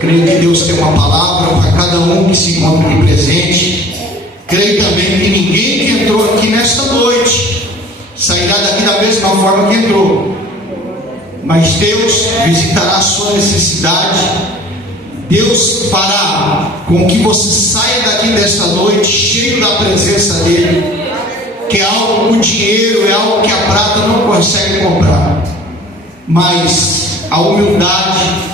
Creio que Deus tem uma palavra para cada um que se encontra aqui presente. Creio também que ninguém que entrou aqui nesta noite sairá daqui da mesma forma que entrou, mas Deus visitará a sua necessidade. Deus fará com que você saia daqui desta noite cheio da presença dele, que é algo, o dinheiro é algo que a prata não consegue comprar, mas a humildade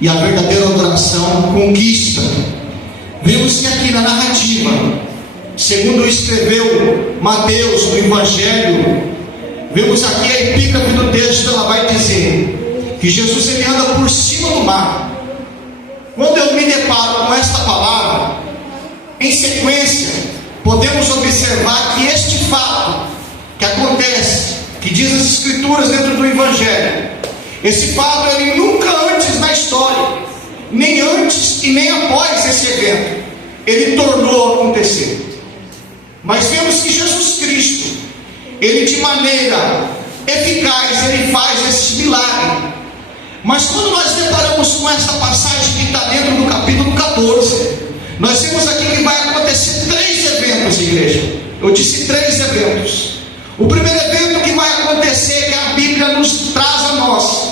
e a verdadeira adoração conquista. Vemos que aqui na narrativa, segundo escreveu Mateus no Evangelho, vemos aqui a epígrafe do texto, ela vai dizer que Jesus ele anda por cima do mar. Quando eu me deparo com esta palavra, em sequência, podemos observar que este fato que acontece, que diz as Escrituras dentro do Evangelho, esse fato ele nunca antes na história, nem antes e nem após esse evento, ele tornou acontecer. Mas vemos que Jesus Cristo, ele de maneira eficaz, ele faz esse milagre. Mas quando nós deparamos com essa passagem que está dentro do capítulo 14, nós vemos aqui que vai acontecer 3 eventos, igreja. Eu disse 3 eventos. O primeiro evento que vai acontecer, que a Bíblia nos traz a nós,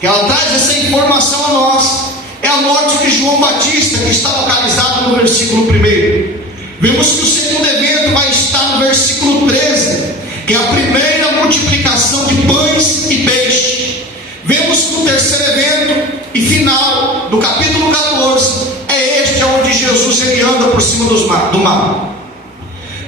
que ela traz essa informação a nós, é a morte de João Batista, que está localizado no versículo 1. Vemos que o segundo evento vai estar no versículo 13, que é a primeira multiplicação de pães e peixe. Vemos que o terceiro evento e final do capítulo 14 é este, onde Jesus ele anda por cima do mar.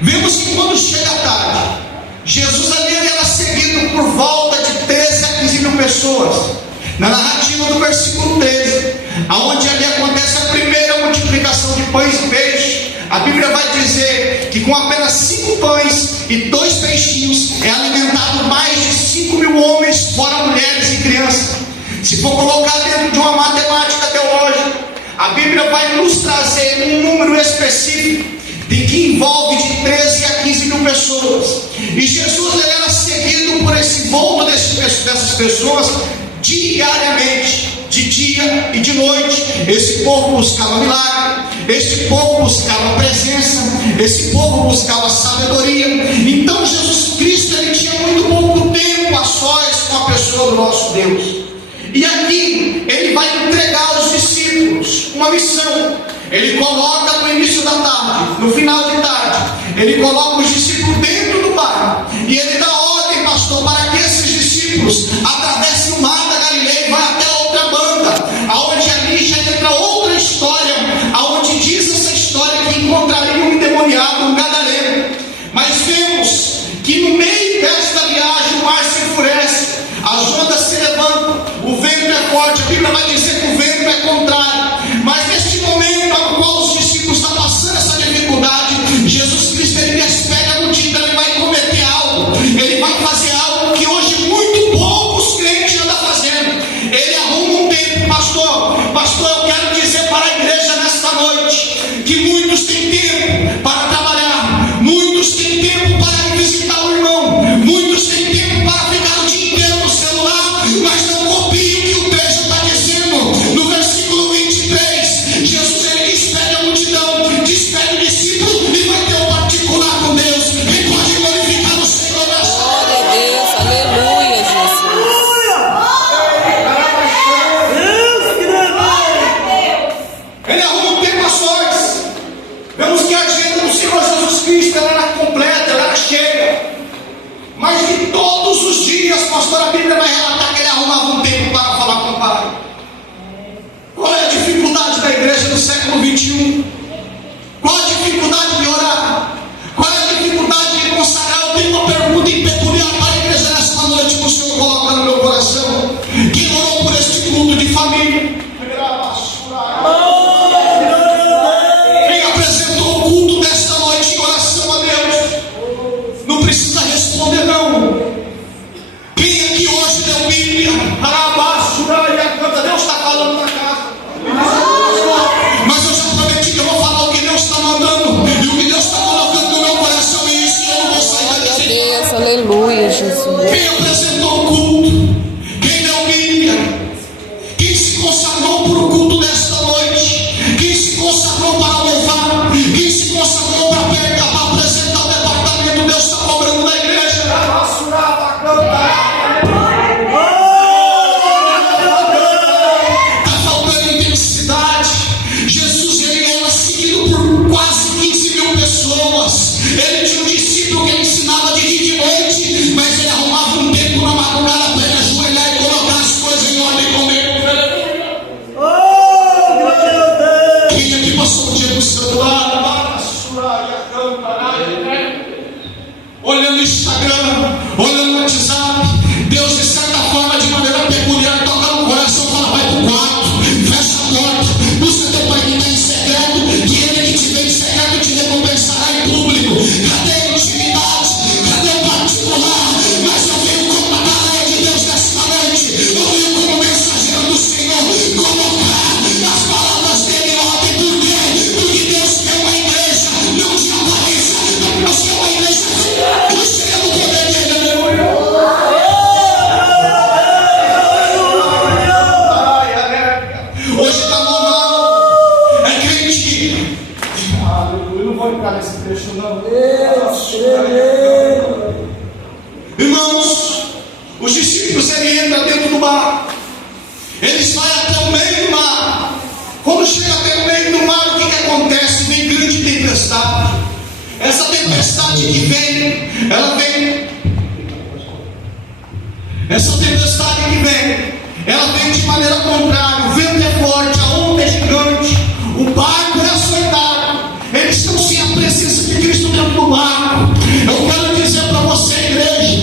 Vemos que quando chega a tarde, Jesus ali era seguido por volta de 13 a 15 mil pessoas. Na narrativa do versículo 13, aonde ali acontece a primeira multiplicação de pães e peixes, a Bíblia vai dizer que com apenas 5 pães e 2 peixinhos é alimentado mais de 5 mil homens, fora mulheres e crianças. Se for colocar dentro de uma matemática teológica, a Bíblia vai nos trazer um número específico de que envolve de 13 a 15 mil pessoas. E Jesus ele era seguido por esse volto dessas pessoas diariamente, de dia e de noite. Esse povo buscava milagre, esse povo buscava presença, esse povo buscava sabedoria. Então Jesus Cristo ele tinha muito pouco tempo a sós com a pessoa do nosso Deus. E aqui ele vai entregar aos discípulos uma missão. Ele coloca no início da tarde, no final de tarde, ele coloca os discípulos dentro do barco, e ele dá ordem, pastor, para que esses discípulos atravessem o mar da Galileia e vão até a outra banda, aonde ali já entra outra história, aonde diz essa história que encontraria um endemoniado, um gadareno. Mas vemos que no meio desta viagem o mar se enfurece, as ondas se levantam, o vento é forte. A Bíblia vai dizer que o vento é contrário. Mas neste momento ao qual os discípulos estão passando essa dificuldade, Jesus Cristo ele despega a multidão, ele vai cometer algo, ele vai fazer algo que hoje muito poucos crentes andam fazendo. Ele arruma um tempo, pastor, eu quero dizer para a igreja nesta noite que muitos têm tempo para trabalhar, muitos têm tempo para visitar o irmão, muitos têm tempo para ficar o dia inteiro no celular, mas não copiem o que o texto está dizendo. No versículo 23, Jesus ele despede a multidão, despede o discípulo e vai ter um particular com Deus. E pode glorificar o Senhor nesta hora. Glória a Deus, aleluia, Jesus. Ele arruma um tempo a sós. Vemos que a agenda do Senhor Jesus Cristo ela era completa, ela era cheia. Mas de todos os dias, pastor, a Bíblia vai relatar que ele arrumava um tempo para falar com o Pai. Qual é a dificuldade da igreja do século 21? Qual a dificuldade de orar? Qual é a dificuldade de consagrar? Eu tenho uma pergunta peculiar para a igreja nesta noite que o Senhor coloca no meu coração. Quem orou por este culto de família? Quem apresentou o culto desta noite em oração a Deus? Não precisa responder não. Quem aqui hoje deu Bíblia? Deus está falando na casa. Mas eu já prometi que eu vou falar o que Deus está mandando. tocar nesse trecho, não. Irmãos, os discípulos, ele entra dentro do barco, eles vão até o meio do mar. Quando chega até o meio do mar, o que acontece? Vem grande tempestade. Essa tempestade que vem, ela vem. Essa tempestade que vem, ela vem de maneira contrária. O vento é forte, a onda é gigante, o barco é açoitado. Eles estão sem a presença de Cristo dentro do barco. Eu quero dizer para você, igreja,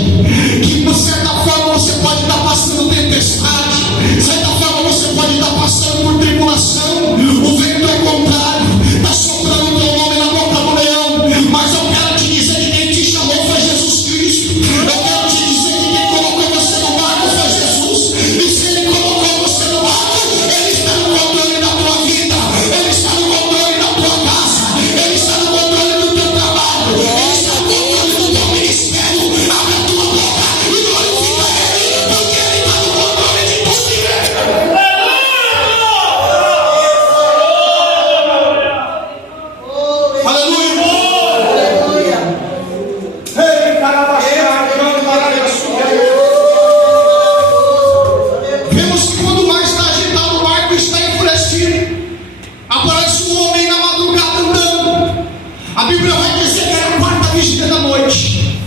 que de certa forma você pode estar passando tempestade, de certa forma você pode estar passando por tribulação. O vento é contrário, está soprando o teu nome na boca do leão, mas eu quero te dizer que quem te chamou foi Jesus Cristo. Eu quero te dizer que quem colocou você no barco foi Jesus, e se Ele colocou você no barco, Ele está no controle da tua vida, Ele está no controle da tua casa, Ele está no controle do teu trabalho, Ele está no controle do teu ministério. Abre a tua boca e glorifica Ele, porque Ele está no controle de tudo, igreja. Aleluia! Ei, Carabaxá, Vemos que quando mais está agitado, o barco está enfurecido. Aparece um homem na madrugada andando. A Bíblia vai dizer que era a quarta vigília da noite.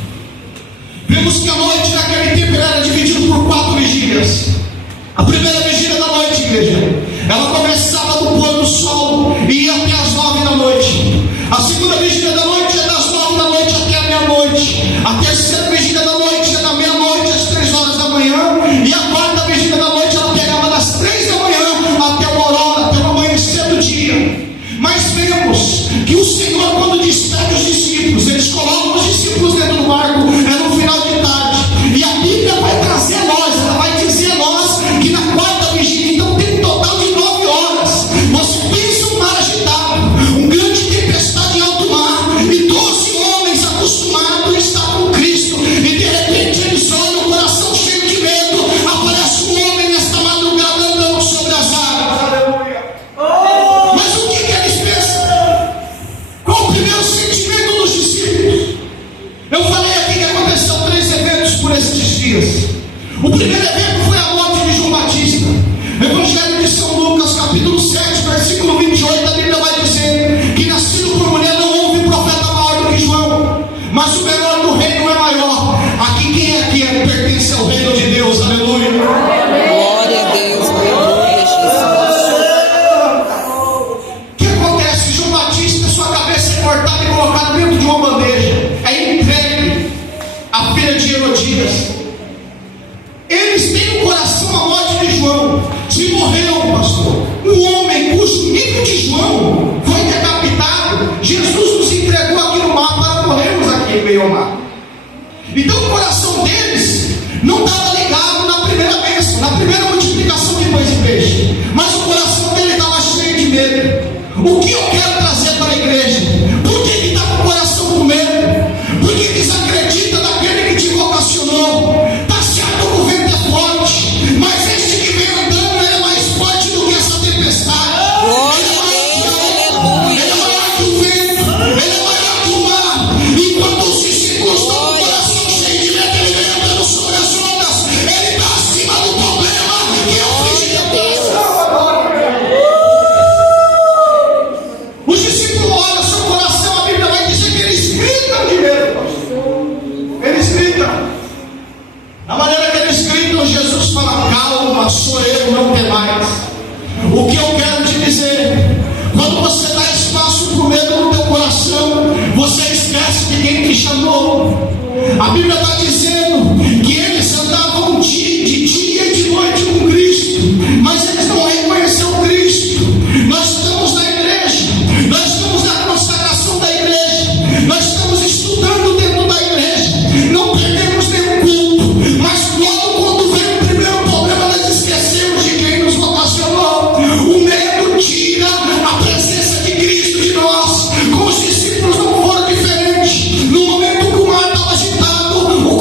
Vemos que a noite naquele tempo era dividida por 4 vigílias. A primeira vigília da noite, igreja, ela começava do pôr do sol e ia até as 9 da noite. A segunda vigília da noite é das 9 da noite até a meia-noite. A terceira vigília da noite é da meia-noite às 3 horas da manhã. E a quarta vigília da noite ela pegava das 3 da manhã até uma hora, até o amanhecer do dia. Mas vemos que o Senhor, quando despede os discípulos, eles colocam os discípulos dentro do barco, é no final de tarde. E a Bíblia vai trazer a nós, ela vai dizer a nós que na quarta vigília, então tem um total de 9 horas. Você pensa um mar agitado, um grande tempestade em alto mar, e 12 homens acostumados a estar com Cristo, e de repente eles olham, o coração cheio de medo. Aparece um homem nesta madrugada andando sobre as águas. Mas o que eles pensam? Qual o primeiro sentimento dos discípulos? Eu falei aqui que aconteceu 3 eventos por esses dias. O primeiro evento foi a morte de João Batista. Evangelho de São Lucas, capítulo 7, versículo 28, a Bíblia vai dizer que nascido por mulher não houve profeta maior do que João, mas o menor do reino é maior. Aqui quem aqui pertence ao reino de Deus, aleluia. Glória a Deus, aleluia, Jesus. O que acontece? João Batista, sua cabeça é cortada e colocada dentro de uma bandeja, é entregue à filha de Herodias. Eles têm no coração a morte de João. Se morreu, pastor, um homem cujo nível de João foi decapitado, Jesus nos entregou aqui no mar para morrermos aqui em meio ao mar. Então o coração deles não estava ligado na primeira bênção, na primeira multiplicação de pães e peixe, mas o coração dele estava cheio de medo. O que eu quero trazer para a igreja? Por que ele está com o coração com medo? Por que desacredita daquele que te vocacionou? Está certo que o vento é forte, mas este que vem andando é mais forte do que essa tempestade. Glória Ele é maior que a a Deus, onda, aleluia. ele é maior que o vento, ele é maior que o mar. Enquanto os discípulos estão com o coração cheio de medo, ele vem andando sobre as ondas, ele está acima do problema que aflige a Deus. Os discípulos olham seu coração, a Bíblia vai dizer que eles gritam de medo. Eles gritam. Na maneira que eles gritam, Jesus fala: calma, sou eu, não temais. O que eu quero te dizer? Quando você dá espaço para o medo no teu coração, você esquece de quem te chamou. A Bíblia está dizendo que eles andavam de dia e de noite com Cristo, mas eles não reconheceram Cristo. Nós estamos na igreja, nós estamos na consagração da igreja, nós estamos estudando dentro da igreja, não perdemos nenhum culto, mas logo quando vem o primeiro problema, nós esquecemos de quem nos vocacionou. O medo tira a presença de Cristo de nós. Com os discípulos não foram diferentes. No momento que o mar estava agitado, o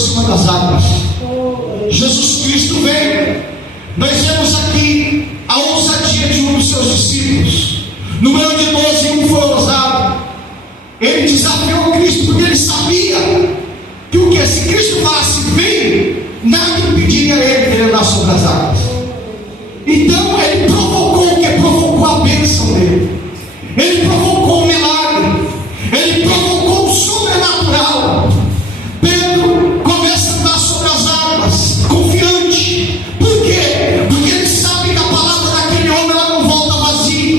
cima das águas. Jesus Cristo veio. Nós vemos aqui a ousadia de um dos seus discípulos. No ano de 12, um foi ousado. Ele desafiou Cristo porque ele sabia que o que? Se Cristo falasse vem, nada impediria ele de andar sobre as águas. Então ele provocou o que? Provocou a bênção dele. Ele provocou o milagre. Ele provocou o sobrenatural. Pedro começa a andar sobre as águas, confiante. Por quê? Porque ele sabe que a palavra daquele homem ela não volta vazia.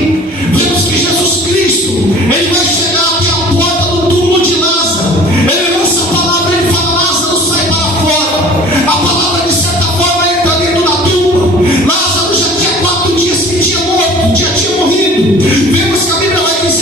Vemos que Jesus Cristo, ele vai chegar até a porta do túmulo de Lázaro. Ele lança a palavra, ele fala: Lázaro, sai para fora. A palavra de certa forma entra dentro da tumba. Lázaro já tinha 4 dias que tinha morto, já tinha morrido. Vemos que a Bíblia vai dizer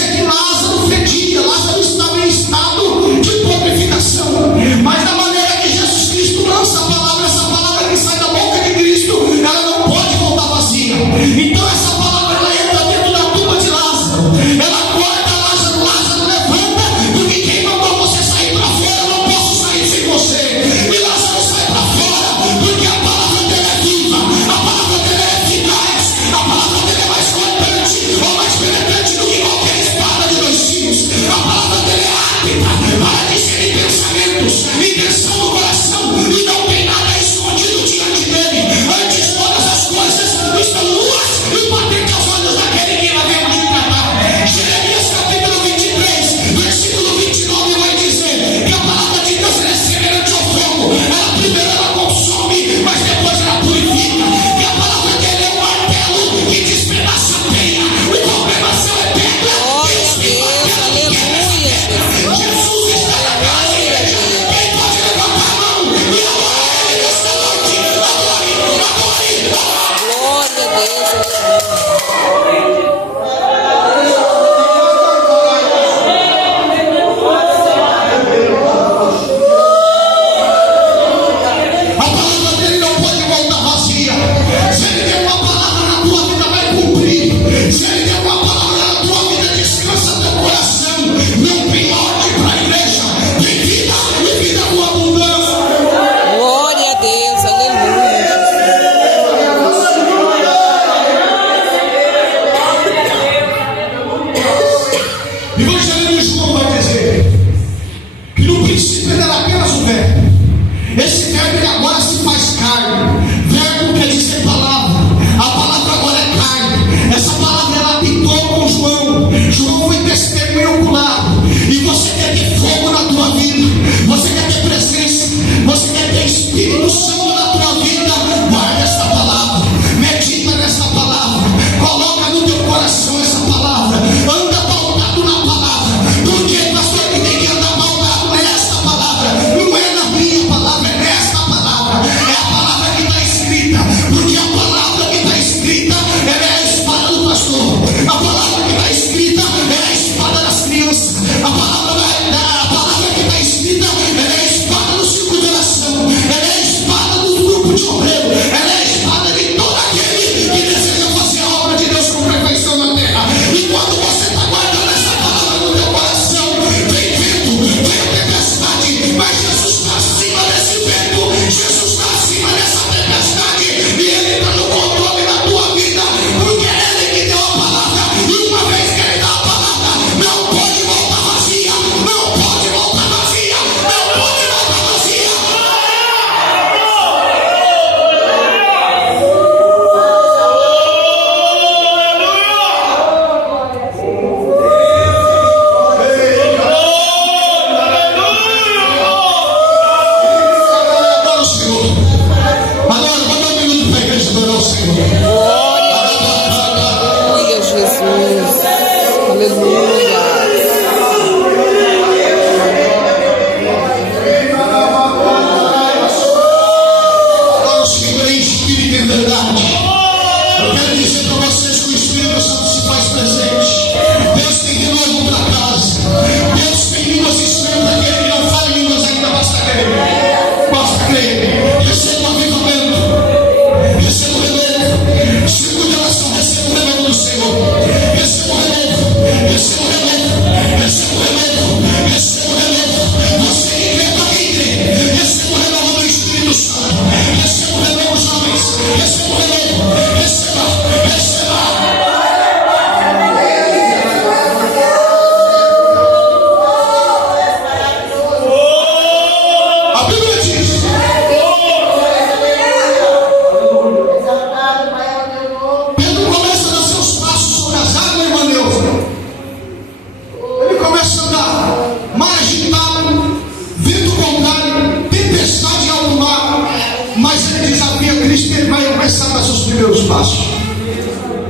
passos.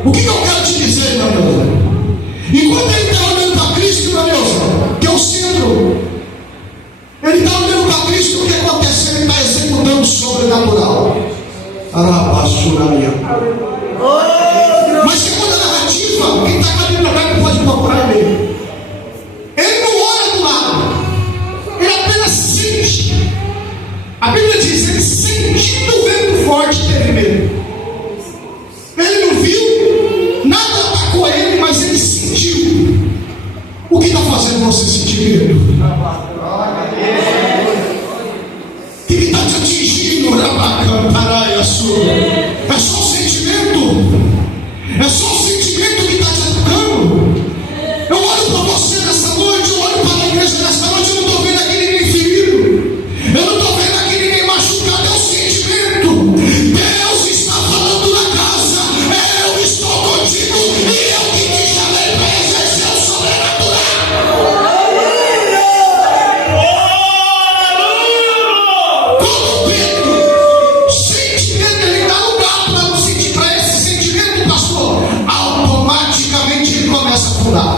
O que eu quero te dizer, meu Deus? Enquanto ele está olhando para Cristo, meu Deus, que é o centro, ele está olhando para Cristo, o que acontece? Ele está executando o sobrenatural. Mas segundo a narrativa, quem está com a Bíblia aberta pode procurar ele. Ele não olha do lado, ele apenas sente. A Bíblia diz, ele sentindo o vento forte teve medo. Ele não viu, nada atacou ele, mas ele sentiu. O que está fazendo você sentir medo? O que está te atingindo? É só um sentimento. É só um sentimento que está te atacando. Eu olho para você nessa noite, eu olho para a igreja nessa noite, eu não estou vendo aqui ninguém ferido. Eu não estou vendo aqui ninguém machucado, é um sentimento. Deus está falando na casa. Eu estou contigo e eu que te chamei para exercer o sobrenatural. Quando Pedro sente medo, ele dá lugar para não sentir, para esse sentimento, pastor. Automaticamente ele começa a afundar.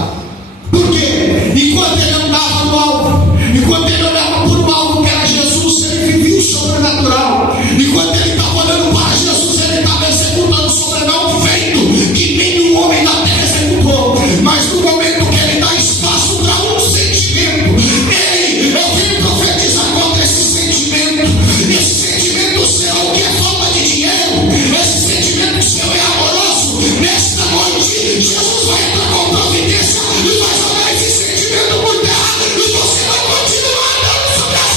Por quê? Enquanto ele andava no alvo, enquanto ele olhava por um alvo que era Jesus, ele vivia o sobrenatural. Enquanto ele estava olhando para Jesus, ele estava executando o sobrenatural feito que nenhum homem da terra executou. Mas no momento que ele dá espaço para um sentimento, ei, eu vim profetizar contra esse sentimento. Esse sentimento seu que é falta de dinheiro, esse sentimento seu é amoroso. Nesta noite, Jesus vai entrar com providência e vai jogar esse sentimento por terra e você vai continuar andando sobre as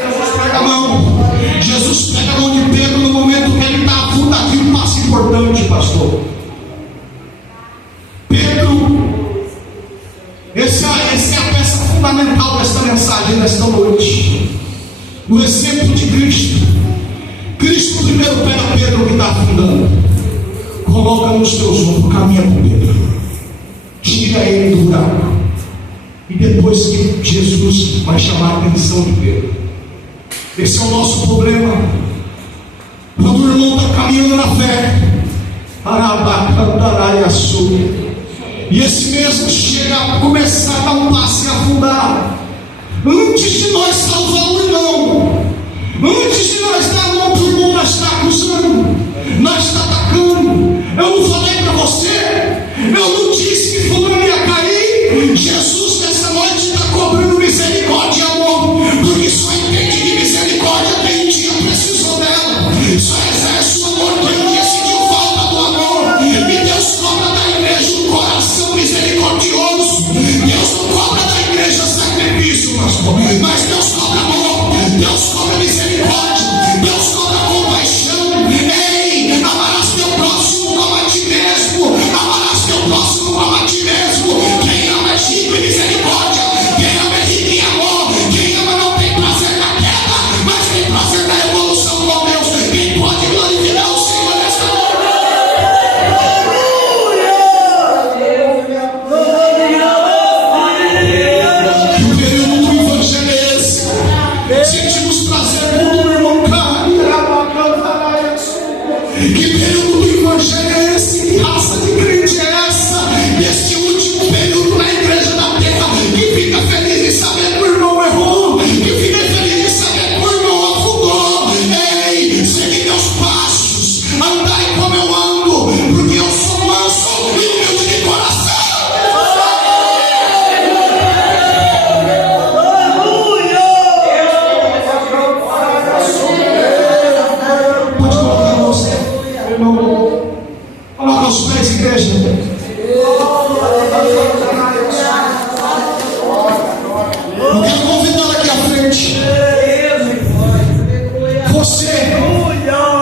Jesus pega a mão. Jesus pega a mão de Pedro no momento que ele está afundado. Um passo importante, pastor. Pedro, essa é a peça fundamental desta mensagem, desta noite. O exemplo de Cristo. Cristo primeiro pega Pedro que está afundando, coloca nos teus ombros, caminha com Pedro, tira ele do buraco, e depois que Jesus vai chamar a atenção de Pedro. Esse é o nosso problema. Quando o irmão está caminhando na fé, e esse mesmo chega a começar a dar um passo e afundar. Antes de nós salvar o irmão, antes de nós dar a mão para o irmão, nós está acusando, nós está atacando. Eu não falei para você, eu não disse que fulano ia cair. Jesus nessa noite está cobrando misericórdia e amor, porque só entende de misericórdia quem um dia precisou dela, só exerce o amor quem um dia sentiu falta do amor. E Deus cobra da igreja um coração misericordioso. Deus não cobra da igreja sacrifício, pastor, mas Deus cobra amor, Deus cobra misericórdia, Deus cobra compaixão. Ei, amarás teu próximo como a ti mesmo, amarás teu próximo como a ti mesmo. Quem ama é rico em misericórdia, quem ama é rico em amor, quem ama não tem prazer na queda, mas tem prazer na evolução com Deus. Quem pode glorificar o Senhor nesta noite? Que período do evangelho é esse? Sentimos prazer quando o irmão cai. Que período do evangelho é esse? Que raça de crente é essa? Este último período na igreja da terra, que fica feliz em saber que o irmão errou, que fica feliz em saber que o irmão afundou. Ei, segue meus passos, andai como eu ando, porque eu sou manso e humilde de coração. Pode colocar você, irmão. Coloca os pés, igreja. Eu quero convidar aqui à frente você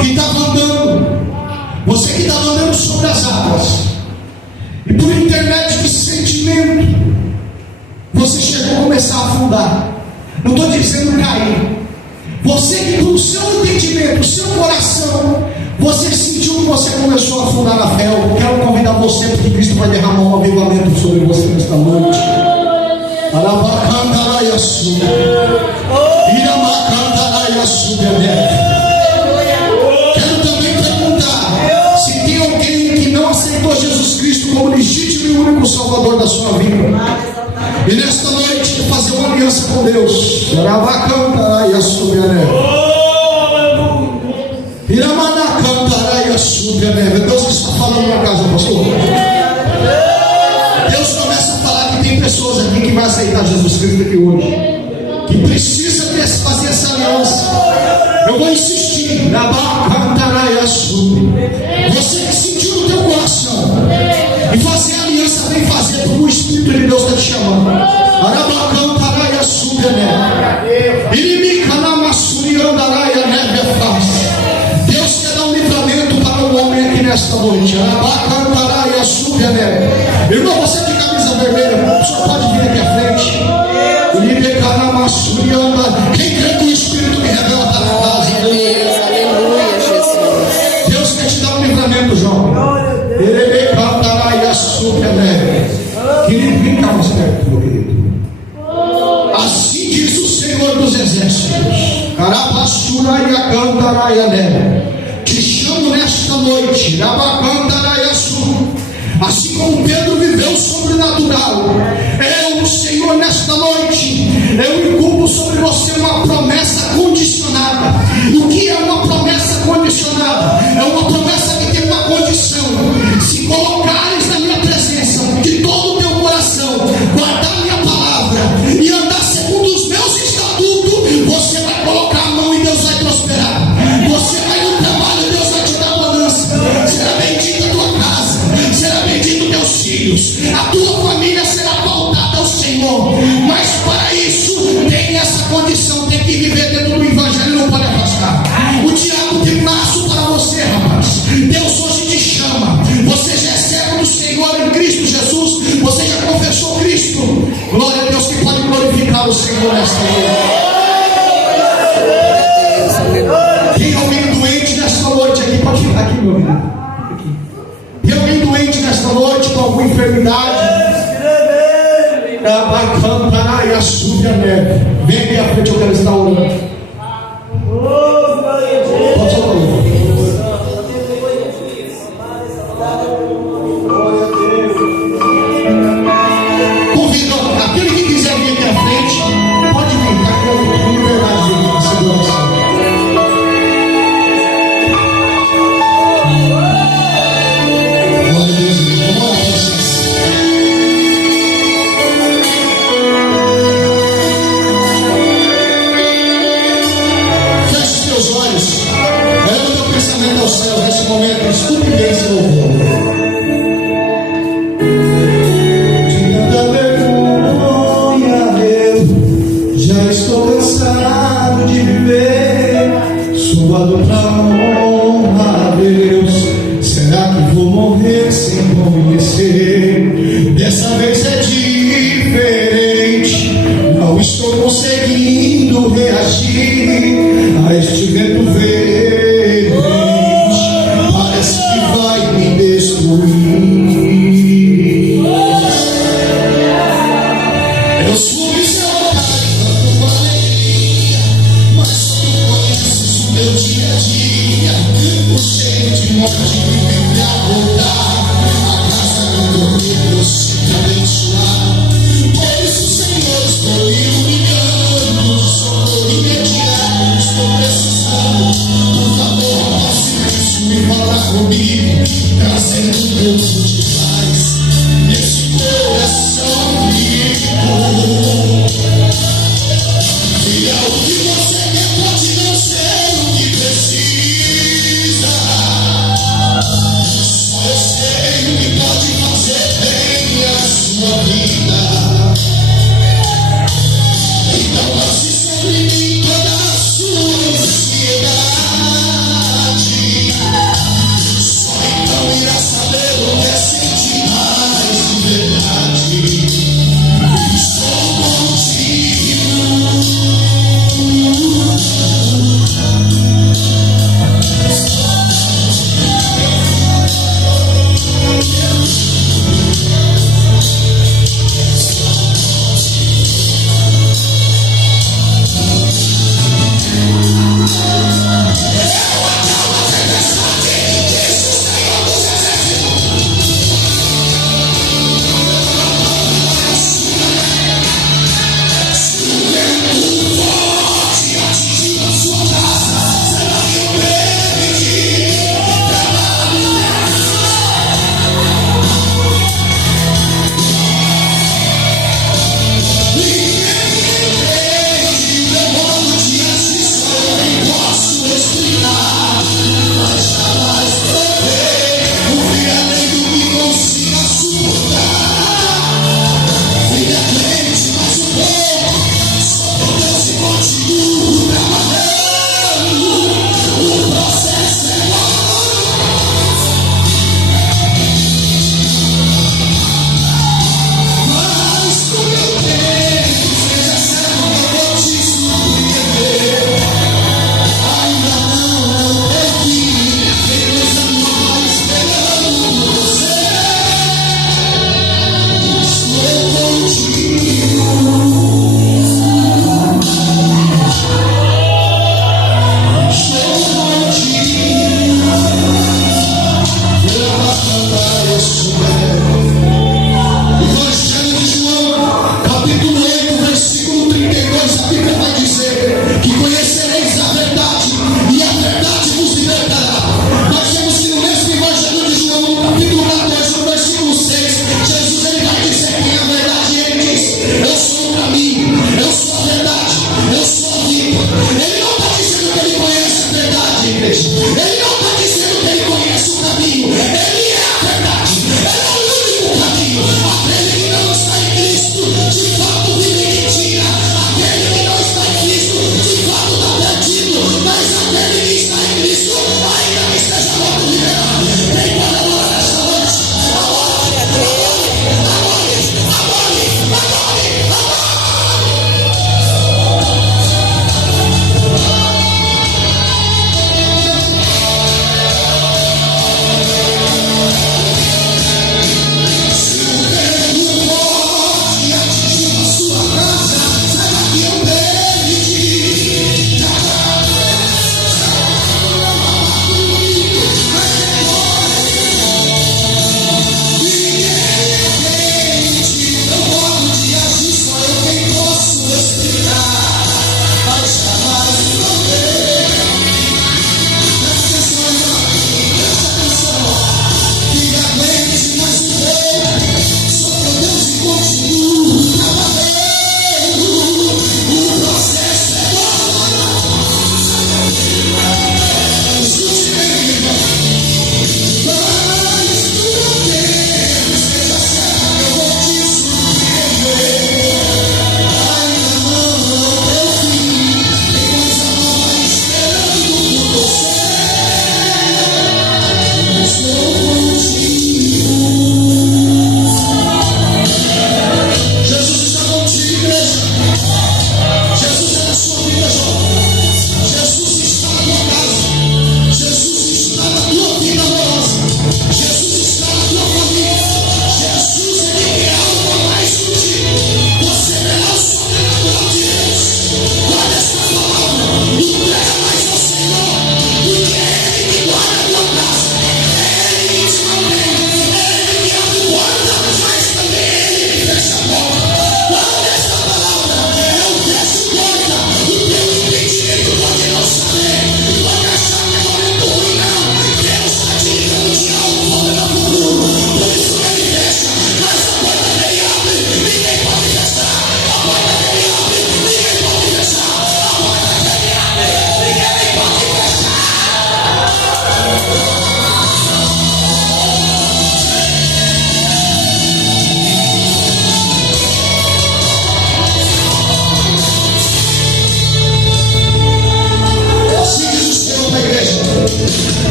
que estava andando, você que estava andando sobre as águas, e por intermédio de sentimento, você chegou a começar a afundar. Não estou dizendo cair. Você que, com o seu entendimento, o seu coração, você sentiu você começou a afundar na fé, eu quero convidar você, porque Cristo vai derramar um avivamento sobre você nesta noite. Quero também perguntar se tem alguém que não aceitou Jesus Cristo como legítimo e único Salvador da sua vida, e nesta noite quer fazer uma aliança com Deus. Deus está falando na casa, pastor. Deus começa a falar que tem pessoas aqui que vai aceitar Jesus Cristo aqui hoje, que precisa fazer essa aliança. Eu vou insistir. Você que sentiu no teu coração e fazer aliança, vem fazer, porque o Espírito de Deus está te chamando. Deus quer dar um livramento para o homem aqui nesta noite. Irmão, você de camisa vermelha, o senhor pode vir aqui à frente. Quem crê que o Espírito me revela para a casa? Aleluia, Jesus. Deus quer te dar um livramento, João. Querido, vem cá mais perto, meu querido. Assim diz o Senhor dos Exércitos. Te chamo nesta noite. Assim como Pedro viveu o sobrenatural, eu, o Senhor, nesta noite, eu incubo sobre você uma promessa condicionada. O que é uma promessa condicionada? É uma promessa que tem uma condição: se colocares na minha presença de todo o teu coração, guardar minha palavra e andar segundo os meus estatutos, você vai colocar a mão e Deus vai prosperar. Você vai no trabalho, Deus vai te dar bonança. Será bendita a tua casa, será bendito teus filhos, a tua família será voltada ao Senhor. Mas para isso tem essa condição, tem que viver dentro do Evangelho, não pode afastar. O diabo tem laço para você, rapaz. Deus hoje te chama. Você já é servo do Senhor em Cristo Jesus, você já confessou Cristo. Glória a Deus, que pode glorificar o Senhor nesta noite. Tem alguém doente nesta noite aqui? Pode ficar aqui, meu amigo. Aqui. Tem alguém doente nesta noite com alguma enfermidade? Vem aqui à frente, eu quero estar orando. Pode soltar o louvor. Convido aquele que quiser vir aqui à frente, pode vir, está com liberdade de segurança. Aos céus nesse momento, escute bem esse louvor. De tanta vergonha eu já estou cansado de viver, suado pra honra a Deus. Será que vou morrer sem conhecer? Dessa vez é diferente, não estou conseguindo reagir a este vento verde. Eu subi seu altar e canto com alegria, mas tu conheces o meu dia a dia. O cheiro de morte me vem pra acordar, a casa do meu Deus sempre abençoada. Por isso, Senhor, estou me humilhando, socorro imediato estou precisando. Por favor, faça isso, me fala comigo, trazendo o meu de paz nesse coração vivo. Diga o que você quer, pode não ser o que precisa. Só eu sei o que pode fazer bem a sua vida. Então lance sobre mim toda a sua ansiedade. Só então irá saber o que é Ele